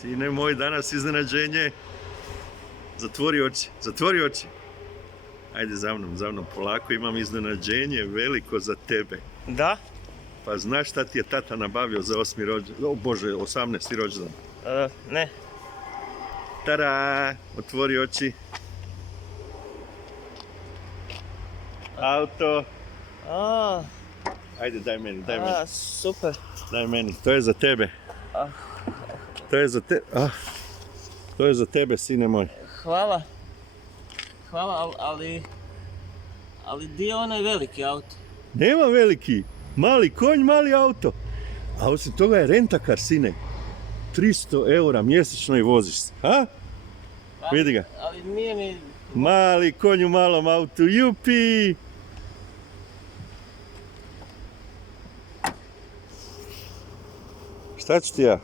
Sine moj, danas iznenađenje. Zatvori oči, zatvori oči. Ajde za mnom, polako, imam iznenađenje veliko za tebe. Da? Pa znaš šta ti je tata nabavio za 18. rođendan? Ne. Tada, otvori oči. Auto. Ajde, daj meni. Super. Daj meni, to je za tebe. To je za tebe, sine moj. Hvala, ali gdje je onaj veliki auto? Nema veliki, mali konj, mali auto. A osim toga je rentakar, sine. 300 eura mjesečno i voziš se, ha? Vidi ga. Ali nije mi... Mali konj u malom autu, jupi! Šta ću ti ja?